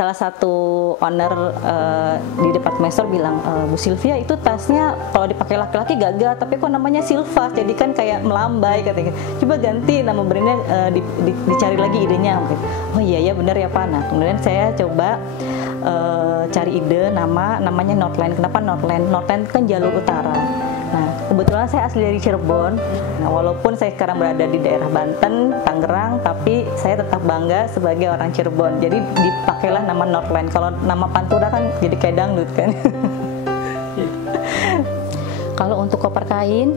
salah satu owner di departemen store bilang, Bu Sylvia itu tasnya kalau dipakai laki-laki gagah, tapi kok namanya Silva, jadi kan kayak melambai katanya. Coba ganti nama brandnya, dicari lagi idenya. Oh iya benar ya Pak. Nah kemudian saya coba cari ide namanya Northland. Kenapa Northland? Northland kan jalur utara. Nah, kebetulan saya asli dari Cirebon. Nah, walaupun saya sekarang berada di daerah Banten, Tangerang, tapi saya tetap bangga sebagai orang Cirebon. Jadi dipakailah nama Northland. Kalau nama Pantura kan jadi kayak dangdut kan. Kalau untuk koper kain,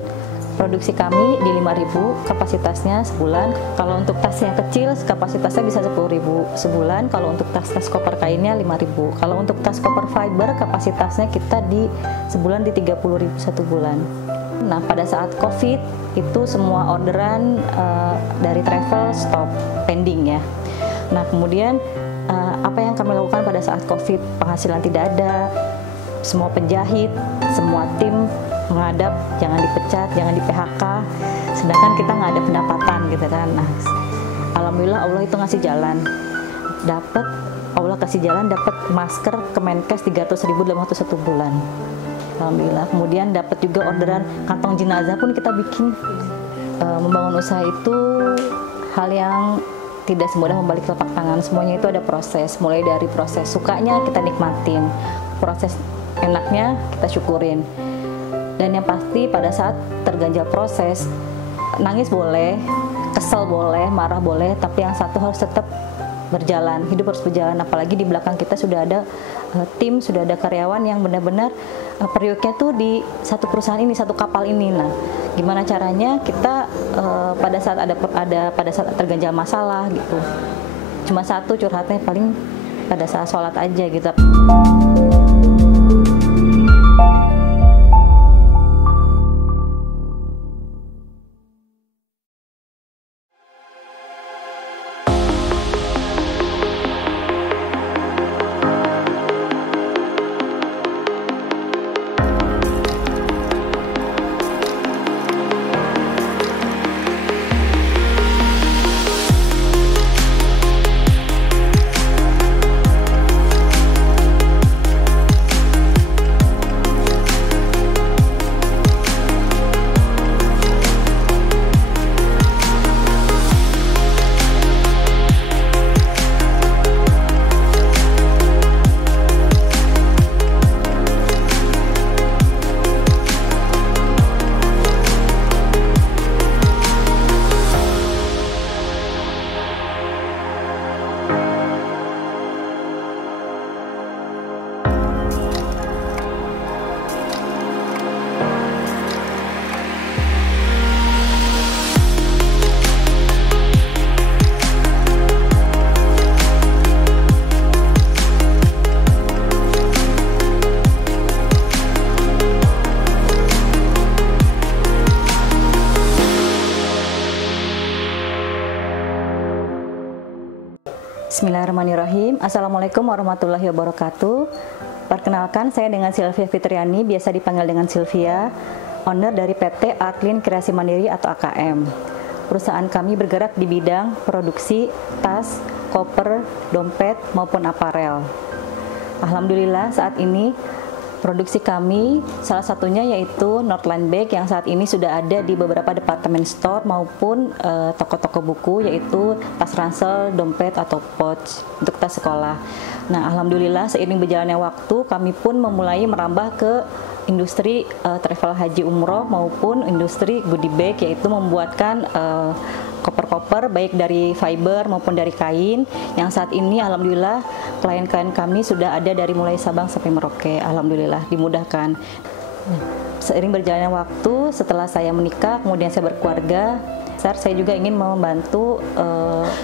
produksi kami di 5.000 kapasitasnya sebulan. Kalau untuk tas yang kecil kapasitasnya bisa 10.000 sebulan. Kalau untuk tas-tas koper kainnya 5.000. Kalau untuk tas koper fiber kapasitasnya kita di sebulan di 30.000 satu bulan. Nah pada saat COVID itu semua orderan dari travel stop, pending ya. Nah kemudian apa yang kami lakukan pada saat COVID? Penghasilan tidak ada, semua penjahit, semua tim menghadap jangan dipecat, jangan di PHK, sedangkan kita nggak ada pendapatan gitu kan. Nah, alhamdulillah Allah itu ngasih jalan, Allah kasih jalan dapat masker Kemenkes 300.000 dalam waktu 1 bulan, alhamdulillah. Kemudian dapat juga orderan kantong jenazah pun kita bikin. Membangun usaha itu hal yang tidak semudah membalik telapak tangan, semuanya itu ada proses, mulai dari proses sukanya kita nikmatin, proses enaknya kita syukurin. Dan yang pasti pada saat terganjal proses, nangis boleh, kesel boleh, marah boleh, tapi yang satu harus tetap berjalan, hidup harus berjalan. Apalagi di belakang kita sudah ada tim, sudah ada karyawan yang benar-benar periuknya tuh di satu perusahaan ini, satu kapal ini. Nah, gimana caranya kita pada saat pada saat terganjal masalah gitu, cuma satu curhatnya paling pada saat sholat aja gitu. Bismillahirrahmanirrahim. Assalamualaikum warahmatullahi wabarakatuh. Perkenalkan, saya dengan Sylvia Fitriani, biasa dipanggil dengan Sylvia, owner dari PT Artlin Kreasi Mandiri atau AKM. Perusahaan kami bergerak di bidang produksi tas, koper, dompet maupun aparel. Alhamdulillah saat ini produksi kami salah satunya yaitu Northland Bag yang saat ini sudah ada di beberapa departemen store maupun toko-toko buku, yaitu tas ransel, dompet atau pouch untuk tas sekolah. Nah, alhamdulillah seiring berjalannya waktu kami pun memulai merambah ke industri travel haji umroh maupun industri goodie bag, yaitu membuatkan koper-koper baik dari fiber maupun dari kain, yang saat ini alhamdulillah klien-klien kami sudah ada dari mulai Sabang sampai Merauke. Alhamdulillah dimudahkan. Seiring berjalannya waktu, setelah saya menikah kemudian saya berkeluarga, saya juga ingin membantu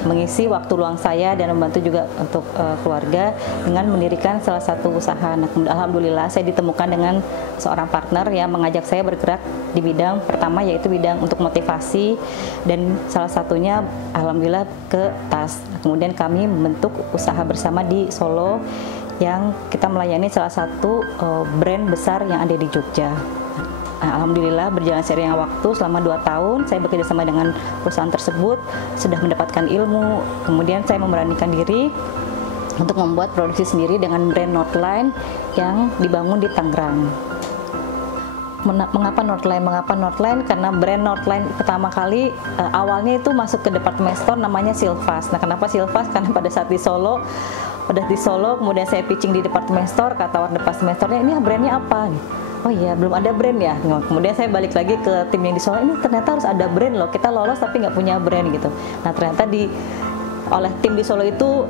mengisi waktu luang saya dan membantu juga untuk keluarga dengan mendirikan salah satu usaha. Nah, alhamdulillah saya ditemukan dengan seorang partner yang mengajak saya bergerak di bidang pertama, yaitu bidang untuk motivasi, dan salah satunya alhamdulillah ke tas. Kemudian kami membentuk usaha bersama di Solo yang kita melayani salah satu brand besar yang ada di Jogja. Nah, alhamdulillah berjalan seiring waktu selama 2 tahun saya bekerja sama dengan perusahaan tersebut, sudah mendapatkan ilmu, kemudian saya memberanikan diri untuk membuat produksi sendiri dengan brand Northline yang dibangun di Tangerang. Mengapa Northline? Mengapa Northline? Karena brand Northline pertama kali awalnya itu masuk ke department store namanya Silvas. Nah, kenapa Silvas? Karena pada saat di Solo, kemudian saya pitching di department store, kata orang department store-nya, ini brandnya apa? Oh iya, belum ada brand ya. Kemudian saya balik lagi ke tim yang di Solo, ini ternyata harus ada brand loh, kita lolos tapi nggak punya brand gitu. Nah, ternyata oleh tim di Solo itu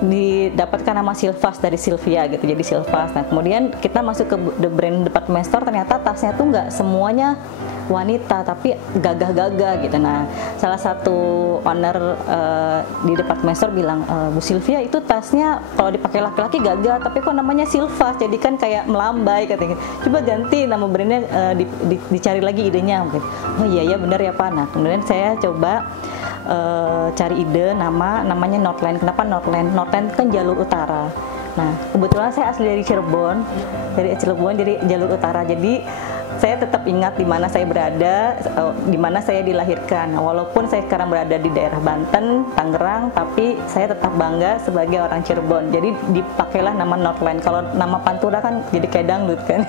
didapatkan nama Silvas dari Sylvia gitu, jadi Silvas. Nah, kemudian kita masuk ke brand department store, ternyata tasnya tuh nggak semuanya wanita tapi gagah-gagah gitu. Nah, salah satu owner di department store bilang, Bu Sylvia, itu tasnya kalau dipakai laki-laki gagah tapi kok namanya Silvas, jadi kan kayak melambai katanya. Coba ganti nama brandnya, dicari lagi idenya mungkin. Oh iya ya, benar ya Pak. Nah, kemudian saya coba cari ide namanya Northline. Kenapa Northline? Northline kan jalur utara. Nah, kebetulan saya asli dari Cirebon, jadi jalur utara. Jadi saya tetap ingat di mana saya berada, di mana saya dilahirkan. Walaupun saya sekarang berada di daerah Banten, Tangerang, tapi saya tetap bangga sebagai orang Cirebon. Jadi dipakailah nama Northline. Kalau nama Pantura kan jadi kayak dangdut kan.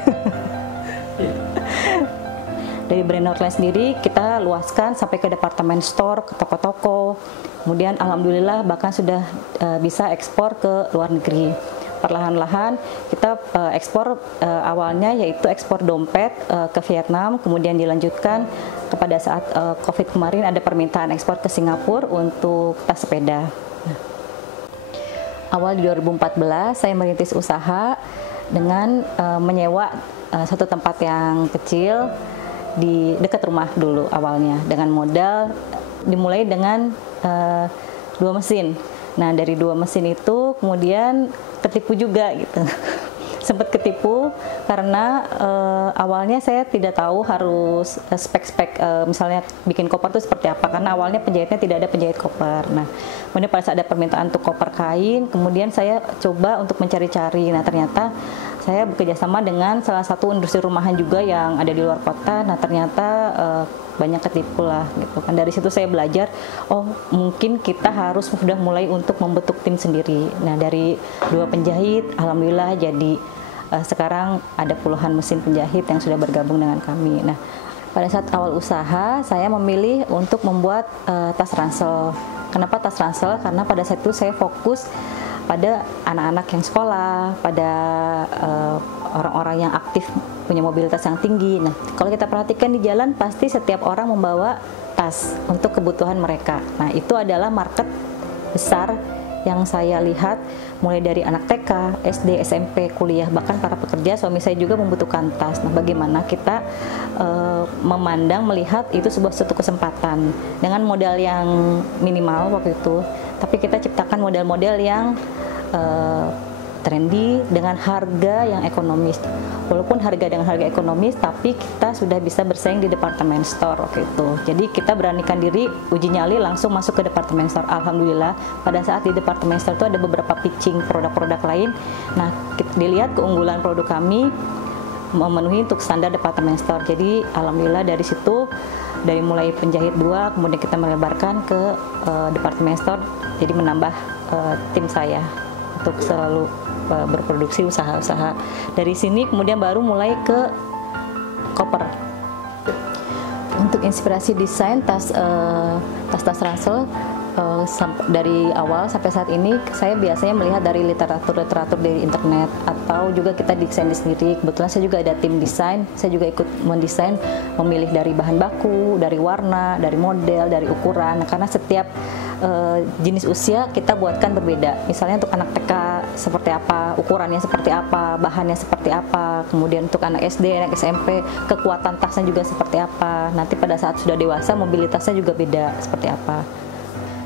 Dari brand Northline sendiri kita luaskan sampai ke departemen store, ke toko-toko. Kemudian alhamdulillah bahkan sudah bisa ekspor ke luar negeri. Perlahan-lahan kita ekspor awalnya yaitu ekspor dompet ke Vietnam, kemudian dilanjutkan kepada saat COVID kemarin ada permintaan ekspor ke Singapura untuk tas sepeda. Nah, awal di 2014 saya merintis usaha dengan menyewa satu tempat yang kecil di dekat rumah dulu awalnya, dengan modal dimulai dengan 2 mesin. Nah, dari 2 mesin itu kemudian ketipu juga gitu. Sempat ketipu karena awalnya saya tidak tahu harus spek-spek misalnya bikin koper itu seperti apa, karena awalnya penjahitnya tidak ada penjahit koper. Nah, kemudian pada saat ada permintaan untuk koper kain, kemudian saya coba untuk mencari-cari. Nah, ternyata saya bekerjasama dengan salah satu industri rumahan juga yang ada di luar kota. Nah, ternyata banyak ketipu lah gitu kan. Dari situ saya belajar, oh mungkin kita harus sudah mulai untuk membentuk tim sendiri. Nah, dari 2 penjahit alhamdulillah jadi sekarang ada puluhan mesin penjahit yang sudah bergabung dengan kami. Nah, pada saat awal usaha saya memilih untuk membuat tas ransel. Kenapa tas ransel? Karena pada saat itu saya fokus pada anak-anak yang sekolah, pada orang-orang yang aktif punya mobilitas yang tinggi. Nah, kalau kita perhatikan di jalan pasti setiap orang membawa tas untuk kebutuhan mereka. Nah, itu adalah market besar yang saya lihat mulai dari anak TK, SD, SMP, kuliah, bahkan para pekerja. Suami saya juga membutuhkan tas. Nah, bagaimana kita memandang, melihat itu sebuah suatu kesempatan dengan modal yang minimal waktu itu, tapi kita ciptakan model-model yang trendy dengan harga yang ekonomis. Walaupun harga dengan harga ekonomis, tapi kita sudah bisa bersaing di departemen store waktu itu. Jadi kita beranikan diri, uji nyali langsung masuk ke departemen store. Alhamdulillah pada saat di departemen store itu ada beberapa pitching produk-produk lain. Nah, dilihat keunggulan produk kami memenuhi untuk standar departemen store. Jadi alhamdulillah dari situ, dari mulai penjahit 2, kemudian kita melebarkan ke departemen store. Jadi menambah tim saya untuk selalu berproduksi usaha-usaha. Dari sini kemudian baru mulai ke koper. Untuk inspirasi desain tas ransel, dari awal sampai saat ini saya biasanya melihat dari literatur dari internet, atau juga kita desain sendiri. Kebetulan saya juga ada tim desain, saya juga ikut mendesain, memilih dari bahan baku, dari warna, dari model, dari ukuran. Nah, karena setiap jenis usia kita buatkan berbeda. Misalnya untuk anak TK seperti apa, ukurannya seperti apa, bahannya seperti apa. Kemudian untuk anak SD, anak SMP, kekuatan tasnya juga seperti apa. Nanti pada saat sudah dewasa mobilitasnya juga beda seperti apa.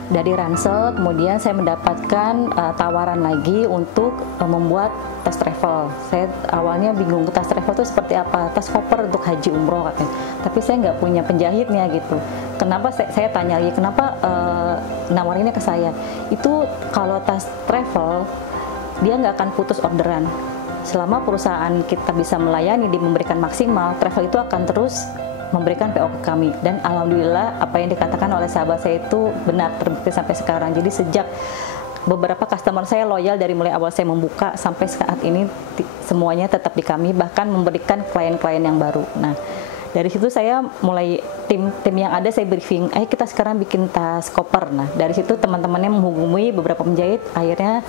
Dari ransel kemudian saya mendapatkan tawaran lagi untuk membuat tas travel. Saya awalnya bingung tas travel itu seperti apa, tas koper untuk haji umroh katanya. Tapi saya nggak punya penjahitnya gitu. Kenapa saya tanya lagi, kenapa nawarinnya ke saya? Itu kalau tas travel dia nggak akan putus orderan. Selama perusahaan kita bisa melayani, memberikan maksimal, travel itu akan terus memberikan PO ke kami. Dan alhamdulillah apa yang dikatakan oleh sahabat saya itu benar, terbukti sampai sekarang. Jadi sejak beberapa customer saya loyal dari mulai awal saya membuka sampai saat ini, semuanya tetap di kami, bahkan memberikan klien-klien yang baru. Nah, dari situ saya mulai tim yang ada saya briefing, kita sekarang bikin tas koper. Nah, dari situ teman-temannya menghubungi beberapa penjahit, akhirnya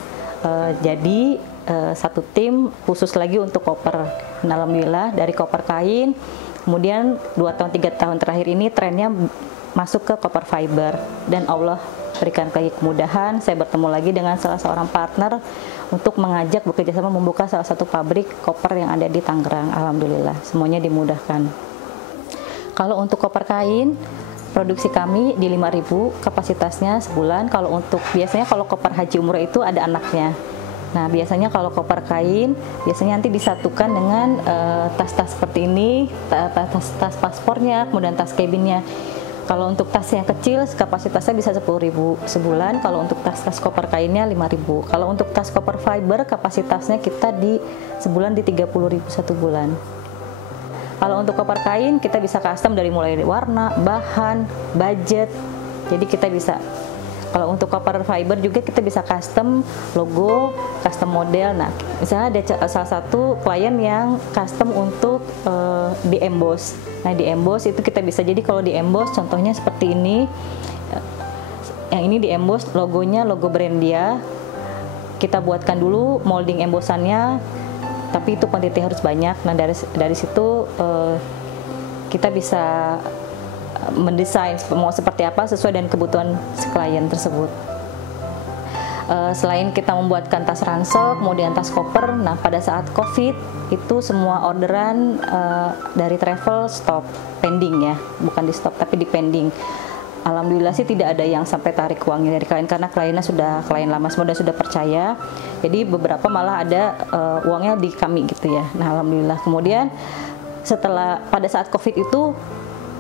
jadi satu tim khusus lagi untuk koper. Alhamdulillah dari koper kain, kemudian 2 tahun 3 tahun terakhir ini trennya masuk ke koper fiber, dan Allah berikan lagi kemudahan, saya bertemu lagi dengan salah seorang partner untuk mengajak bekerjasama membuka salah satu pabrik koper yang ada di Tangerang. Alhamdulillah semuanya dimudahkan. Kalau untuk koper kain, produksi kami di 5.000 kapasitasnya sebulan. Kalau untuk biasanya kalau koper haji umroh itu ada anaknya. Nah, biasanya kalau koper kain biasanya nanti disatukan dengan tas-tas seperti ini, tas paspornya, kemudian tas cabinnya. Kalau untuk tas yang kecil kapasitasnya bisa 10.000 sebulan. Kalau untuk tas-tas koper kainnya 5.000. Kalau untuk tas koper fiber kapasitasnya kita di sebulan di 30.000 satu bulan. Kalau untuk koper kain kita bisa custom dari mulai warna, bahan, budget. Jadi kita bisa. Kalau untuk koper fiber juga kita bisa custom logo, custom model. Nah, misalnya ada salah satu klien yang custom untuk di emboss. Nah, di emboss itu kita bisa, jadi kalau di emboss contohnya seperti ini. Yang ini di emboss logonya logo brand dia. Kita buatkan dulu molding embossannya, tapi itu kuantiti harus banyak. Nah, dari situ kita bisa mendesain mau seperti apa sesuai dengan kebutuhan si klien tersebut. Selain kita membuatkan tas ransel, kemudian tas koper, nah pada saat COVID itu semua orderan dari travel stop, pending ya, bukan di stop tapi di pending. Alhamdulillah sih tidak ada yang sampai tarik uangnya dari klien, karena kliennya sudah klien lama semua dan sudah percaya. Jadi beberapa malah ada uangnya di kami gitu ya. Nah, alhamdulillah. Kemudian setelah pada saat COVID itu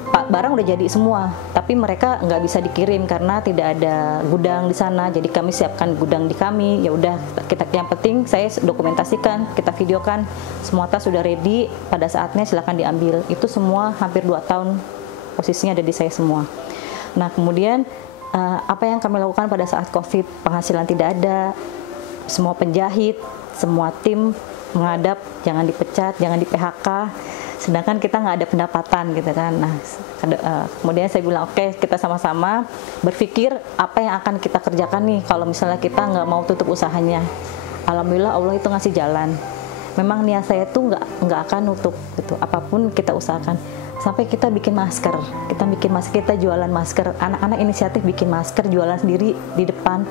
barang udah jadi semua, tapi mereka nggak bisa dikirim karena tidak ada gudang di sana. Jadi kami siapkan gudang di kami. Ya udah, kita yang penting saya dokumentasikan, kita videokan semua tas sudah ready, pada saatnya silakan diambil. Itu semua hampir 2 tahun posisinya ada di saya semua. Nah, kemudian apa yang kami lakukan pada saat COVID, penghasilan tidak ada, semua penjahit, semua tim menghadap jangan dipecat, jangan di PHK, sedangkan kita nggak ada pendapatan gitu kan. Nah, kemudian saya bilang oke, kita sama-sama berpikir apa yang akan kita kerjakan nih kalau misalnya kita nggak mau tutup usahanya. Alhamdulillah Allah itu ngasih jalan. Memang niat saya tuh nggak akan nutup gitu, apapun kita usahakan. Sampai kita bikin masker, kita jualan masker, anak-anak inisiatif bikin masker, jualan sendiri di depan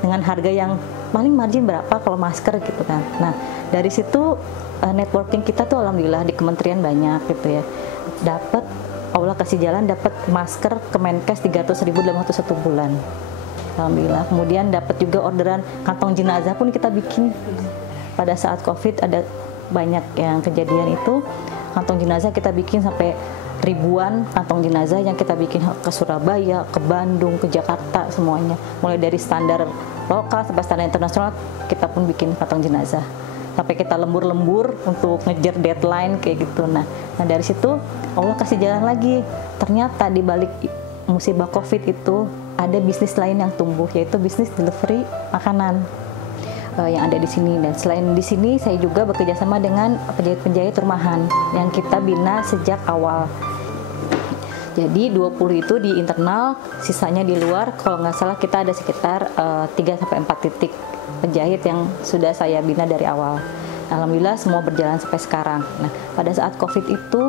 dengan harga yang paling margin berapa kalau masker gitu kan. Nah, dari situ networking kita tuh alhamdulillah di kementerian banyak gitu ya. Dapat Allah kasih jalan, dapat masker Kemenkes 300.000 dalam waktu 1 bulan. Alhamdulillah. Kemudian dapat juga orderan kantong jenazah pun kita bikin. Pada saat COVID ada banyak yang kejadian itu, kantong jenazah kita bikin sampai ribuan kantong jenazah yang kita bikin ke Surabaya, ke Bandung, ke Jakarta semuanya. Mulai dari standar lokal sampai standar internasional kita pun bikin kantong jenazah. Sampai kita lembur-lembur untuk ngejar deadline kayak gitu. Nah, dari situ Allah kasih jalan lagi. Ternyata di balik musibah COVID itu ada bisnis lain yang tumbuh, yaitu bisnis delivery makanan yang ada di sini. Dan selain di sini saya juga bekerja sama dengan penjahit-penjahit rumahan yang kita bina sejak awal. Jadi 20 itu di internal, sisanya di luar. Kalau nggak salah kita ada sekitar 3-4 titik penjahit yang sudah saya bina dari awal. Alhamdulillah semua berjalan sampai sekarang. Nah, pada saat COVID itu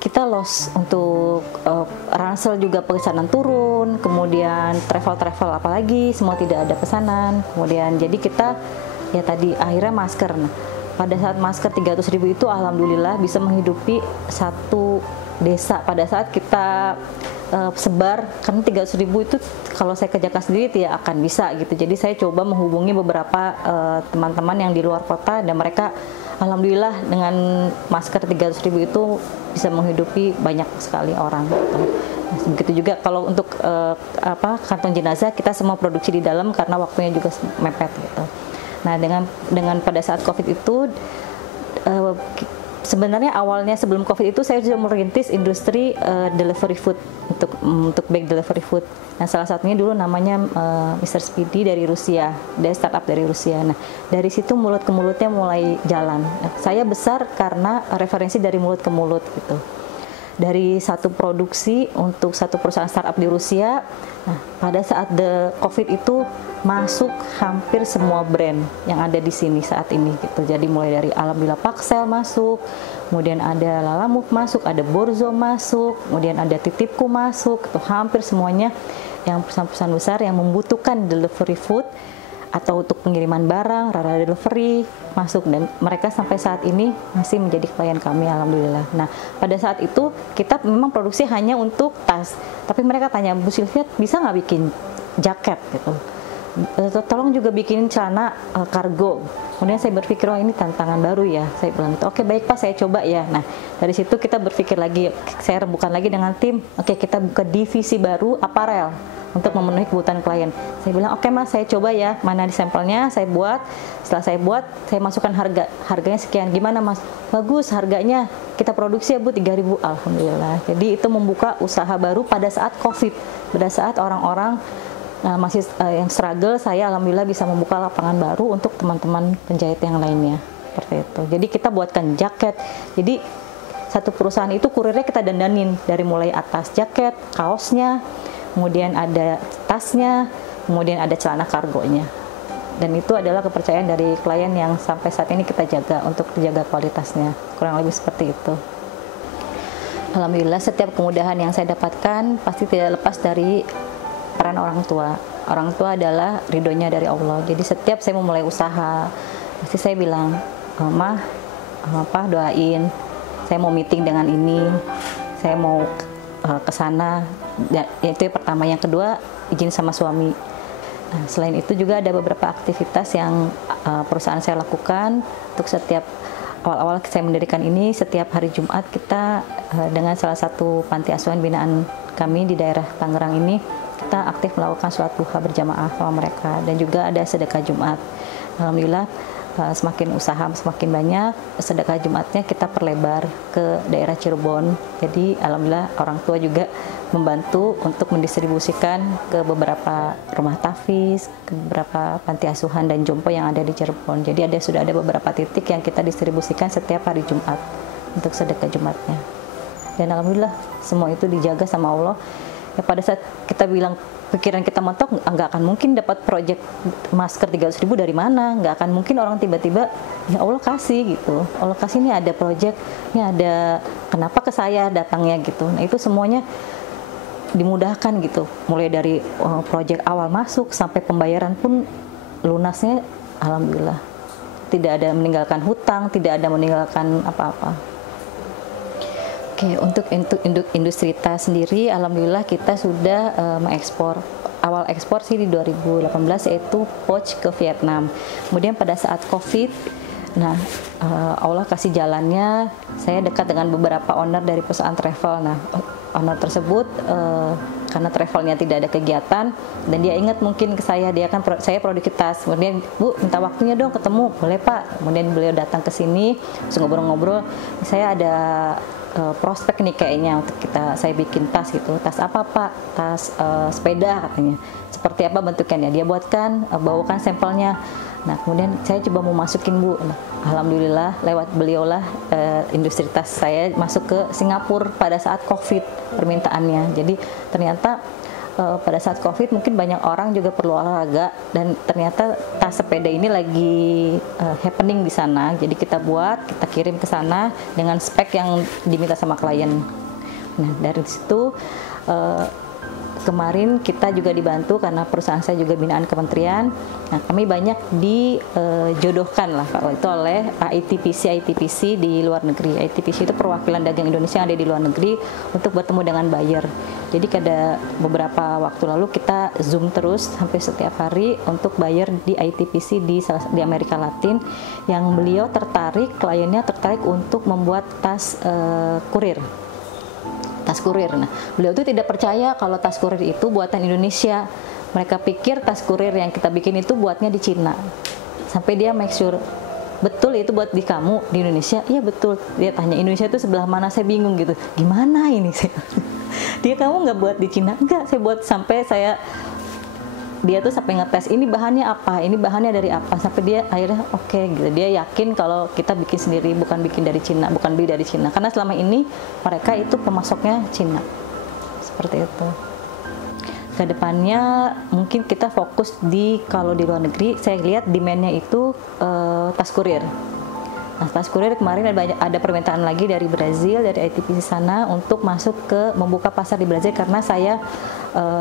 kita loss untuk ransel juga pesanan turun, kemudian travel apalagi semua tidak ada pesanan. Kemudian jadi kita ya tadi akhirnya masker. Nah, pada saat masker 300.000 itu alhamdulillah bisa menghidupi satu desa. Pada saat kita sebar, karena 300.000 itu kalau saya kerjakan sendiri tidak akan bisa gitu. Jadi saya coba menghubungi beberapa teman-teman yang di luar kota, dan mereka alhamdulillah dengan masker 300.000 itu bisa menghidupi banyak sekali orang gitu. Nah, begitu juga kalau untuk kantong jenazah kita semua produksi di dalam karena waktunya juga mepet gitu. Nah, dengan pada saat COVID itu Sebenarnya awalnya sebelum COVID itu saya sudah merintis industri delivery food untuk bag delivery food. Nah, salah satunya dulu namanya Mr. Speedy dari Rusia, dia startup dari Rusia. Nah, dari situ mulut ke mulutnya mulai jalan. Nah, saya besar karena referensi dari mulut ke mulut gitu. Dari satu produksi untuk satu perusahaan startup di Rusia, nah, pada saat COVID itu masuk hampir semua brand yang ada di sini saat ini gitu. Jadi mulai dari Alhamdulillah Paxel masuk, kemudian ada Lalamove masuk, ada Borzo masuk, kemudian ada Titipku masuk, gitu. Hampir semuanya yang perusahaan-perusahaan besar yang membutuhkan delivery food atau untuk pengiriman barang, Rara Delivery masuk, dan mereka sampai saat ini masih menjadi klien kami, alhamdulillah. Nah, pada saat itu kita memang produksi hanya untuk tas, tapi mereka tanya, Bu Sylvia bisa nggak bikin jaket gitu, tolong juga bikinin celana kargo. Kemudian saya berpikir, oh ini tantangan baru ya, saya bilang gitu, oke baik Pak, saya coba ya. Nah, dari situ kita berpikir lagi, saya rembukan lagi dengan tim, oke kita buka divisi baru aparel untuk memenuhi kebutuhan klien. Saya bilang, oke Mas, saya coba ya, mana di sampelnya, saya buat. Setelah saya buat, saya masukkan harganya sekian. Gimana Mas? Bagus harganya, kita produksi ya Bu, 3.000. Alhamdulillah. Jadi itu membuka usaha baru pada saat COVID, pada saat orang-orang masih yang struggle. Saya alhamdulillah bisa membuka lapangan baru untuk teman-teman penjahit yang lainnya. Seperti itu. Jadi kita buatkan jaket. Jadi satu perusahaan itu kurirnya kita dandanin dari mulai atas jaket, kaosnya, kemudian ada tasnya, kemudian ada celana kargonya. Dan itu adalah kepercayaan dari klien yang sampai saat ini kita jaga untuk menjaga kualitasnya. Kurang lebih seperti itu. Alhamdulillah setiap kemudahan yang saya dapatkan pasti tidak lepas dari peran orang tua. Orang tua adalah ridhonya dari Allah. Jadi setiap saya memulai usaha, pasti saya bilang, Mama, Papa doain, saya mau meeting dengan ini, saya mau ke sana. Itu yang pertama. Yang kedua, izin sama suami. Nah, selain itu juga ada beberapa aktivitas yang perusahaan saya lakukan untuk setiap awal-awal saya mendirikan ini. Setiap hari Jumat kita dengan salah satu panti asuhan binaan kami di daerah Tangerang ini, kita aktif melakukan sholat duha berjamaah sama mereka, dan juga ada sedekah Jumat. Alhamdulillah semakin usaha semakin banyak, sedekah Jumatnya kita perlebar ke daerah Cirebon. Jadi alhamdulillah orang tua juga membantu untuk mendistribusikan ke beberapa rumah tahfiz, ke beberapa panti asuhan dan jompo yang ada di Cirebon. Jadi sudah ada beberapa titik yang kita distribusikan setiap hari Jumat untuk sedekah Jumatnya. Dan alhamdulillah semua itu dijaga sama Allah. Ya, pada saat kita bilang pikiran kita mentok, nggak akan mungkin dapat proyek masker 300.000 dari mana, nggak akan mungkin orang tiba-tiba, ya Allah kasih gitu, Allah kasih ini ada proyek, ini ada, kenapa ke saya datangnya gitu. Nah itu semuanya dimudahkan gitu, mulai dari proyek awal masuk sampai pembayaran pun lunasnya alhamdulillah, tidak ada meninggalkan hutang, tidak ada meninggalkan apa-apa. Oke, untuk industri tas sendiri, alhamdulillah kita sudah mengekspor. Awal ekspor sih di 2018 yaitu pouch ke Vietnam. Kemudian pada saat COVID, nah Allah kasih jalannya, saya dekat dengan beberapa owner dari perusahaan travel. Nah, owner tersebut karena travelnya tidak ada kegiatan dan dia ingat mungkin ke saya, dia kan saya produktivitas. Kemudian, Bu, minta waktunya dong ketemu. Boleh Pak. Kemudian beliau datang ke sini, terus ngobrol-ngobrol. Saya ada prospek nih kayaknya untuk saya bikin tas gitu. Tas apa Pak? Tas sepeda katanya. Seperti apa bentuknya? Dia buatkan, bawakan sampelnya. Nah kemudian saya coba mau masukin Bu. Nah, alhamdulillah lewat beliau lah industri tas saya masuk ke Singapura pada saat COVID permintaannya. Jadi ternyata pada saat COVID mungkin banyak orang juga perlu olahraga, dan ternyata tas sepeda ini lagi happening di sana. Jadi kita buat, kita kirim ke sana dengan spek yang diminta sama klien. Nah dari situ kemarin kita juga dibantu karena perusahaan saya juga binaan kementerian. Nah, kami banyak dijodohkan lah kalau itu oleh ITPC di luar negeri. ITPC itu perwakilan dagang Indonesia yang ada di luar negeri untuk bertemu dengan buyer. Jadi ada beberapa waktu lalu kita zoom terus hampir setiap hari untuk buyer di ITPC di Amerika Latin, yang beliau kliennya tertarik untuk membuat tas kurir. Tas kurir. Nah, beliau itu tidak percaya kalau tas kurir itu buatan Indonesia. Mereka pikir tas kurir yang kita bikin itu buatnya di Cina. Sampai dia make sure, betul itu buat di kamu di Indonesia? Iya betul. Dia tanya Indonesia itu sebelah mana, saya bingung gitu, gimana ini dia, kamu nggak buat di Cina? Enggak, saya buat. Sampai dia tuh sampai ngetes ini bahannya apa, ini bahannya dari apa, sampai dia akhirnya oke, gitu. Dia yakin kalau kita bikin sendiri, bukan bikin dari Cina, bukan beli dari Cina, karena selama ini mereka itu pemasoknya Cina, seperti itu. Kedepannya mungkin kita fokus kalau di luar negeri, saya lihat demandnya itu tas kurir. Nah, tas kurir kemarin ada permintaan lagi dari Brazil, dari ITPC sana untuk masuk ke membuka pasar di Brazil, karena saya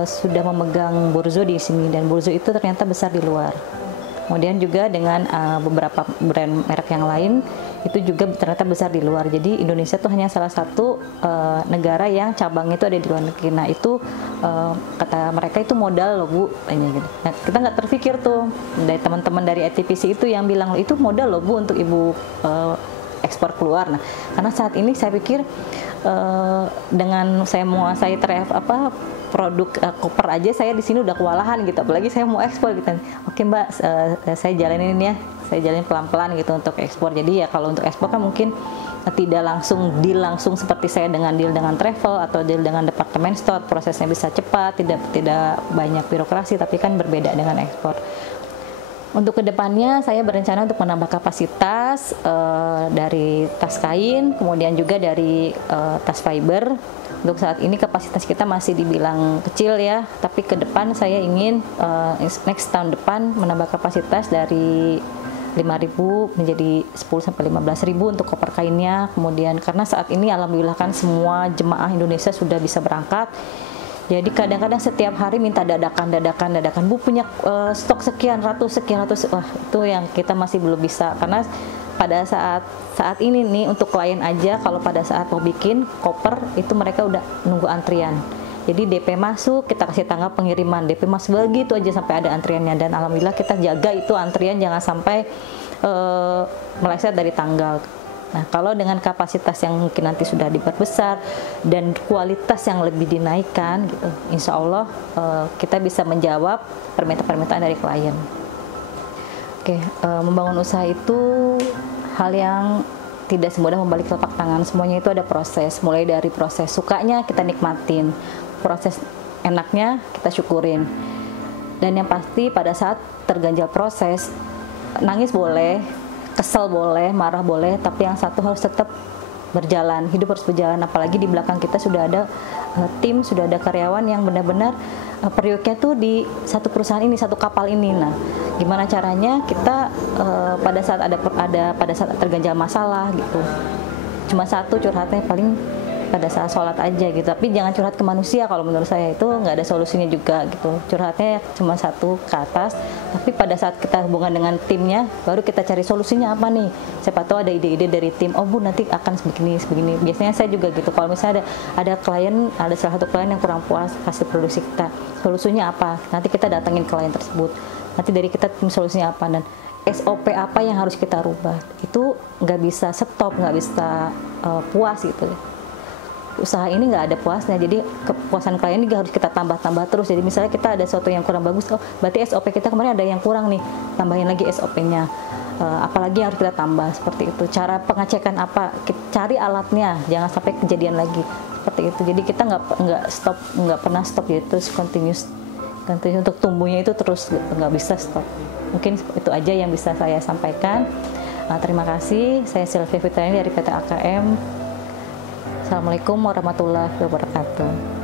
sudah memegang Burzo di sini, dan Burzo itu ternyata besar di luar. Kemudian juga dengan beberapa brand merek yang lain itu juga ternyata besar di luar. Jadi Indonesia tuh hanya salah satu negara yang cabang itu ada di luar negeri. Nah itu kata mereka itu modal loh Bu, gitu. Nah, kita nggak terpikir tuh dari teman-teman dari ITPC itu yang bilang itu modal loh Bu untuk Ibu ekspor keluar. Nah karena saat ini saya pikir dengan saya menguasai produk koper aja saya di sini udah kewalahan gitu, apalagi saya mau ekspor gitu. Oke Mbak, saya jalanin ya, saya jalanin pelan-pelan gitu untuk ekspor. Jadi ya kalau untuk ekspor kan mungkin tidak langsung langsung seperti saya dengan deal dengan travel atau deal dengan departemen store, prosesnya bisa cepat, tidak banyak birokrasi, tapi kan berbeda dengan ekspor. Untuk kedepannya saya berencana untuk menambah kapasitas dari tas kain, kemudian juga dari tas fiber. Untuk saat ini kapasitas kita masih dibilang kecil ya, tapi ke depan saya ingin next tahun depan menambah kapasitas dari 5.000 menjadi 10-15.000 untuk koper kainnya. Kemudian karena saat ini alhamdulillah kan semua jemaah Indonesia sudah bisa berangkat. Jadi kadang-kadang setiap hari minta dadakan, Bu punya stok sekian ratus, wah itu yang kita masih belum bisa, karena pada saat ini nih untuk klien aja kalau pada saat mau bikin koper itu mereka udah nunggu antrian. Jadi DP masuk, kita kasih tanggal pengiriman, DP masuk begitu aja sampai ada antriannya, dan alhamdulillah kita jaga itu antrian jangan sampai meleset dari tanggal. Nah, kalau dengan kapasitas yang mungkin nanti sudah diperbesar dan kualitas yang lebih dinaikkan, gitu, insya Allah kita bisa menjawab permintaan dari klien. Oke, membangun usaha itu hal yang tidak semudah membalik telapak tangan. Semuanya itu ada proses. Mulai dari proses sukanya kita nikmatin, proses enaknya kita syukurin. Dan yang pasti pada saat terganjal proses, nangis boleh, kesel boleh, marah boleh, tapi yang satu harus tetap berjalan, hidup harus berjalan. Apalagi di belakang kita sudah ada tim, sudah ada karyawan yang benar-benar periuknya tuh di satu perusahaan ini, satu kapal ini. Nah, gimana caranya kita pada saat terganjal masalah gitu, cuma satu curhatnya paling pada saat sholat aja gitu, tapi jangan curhat ke manusia. Kalau menurut saya itu nggak ada solusinya juga gitu, curhatnya cuma satu ke atas, tapi pada saat kita hubungan dengan timnya baru kita cari solusinya apa nih, siapa tahu ada ide-ide dari tim, oh Bu nanti akan begini. Biasanya saya juga gitu, kalau misalnya ada salah satu klien yang kurang puas hasil produksi kita, solusinya apa, nanti kita datangin klien tersebut, nanti dari kita tim solusinya apa, dan SOP apa yang harus kita rubah. Itu nggak bisa stop, nggak bisa puas gitu. Usaha ini nggak ada puasnya, jadi kepuasan klien ini harus kita tambah terus. Jadi misalnya kita ada sesuatu yang kurang bagus, oh berarti SOP kita kemarin ada yang kurang nih, tambahin lagi SOP-nya, apalagi yang harus kita tambah, seperti itu. Cara pengecekan apa, cari alatnya, jangan sampai kejadian lagi, seperti itu. Jadi kita nggak pernah stop, gitu, terus continuous untuk tumbuhnya itu terus, gitu, nggak bisa stop. Mungkin itu aja yang bisa saya sampaikan. Terima kasih, saya Sylvia Fitriani dari PT AKM. Assalamualaikum warahmatullahi wabarakatuh.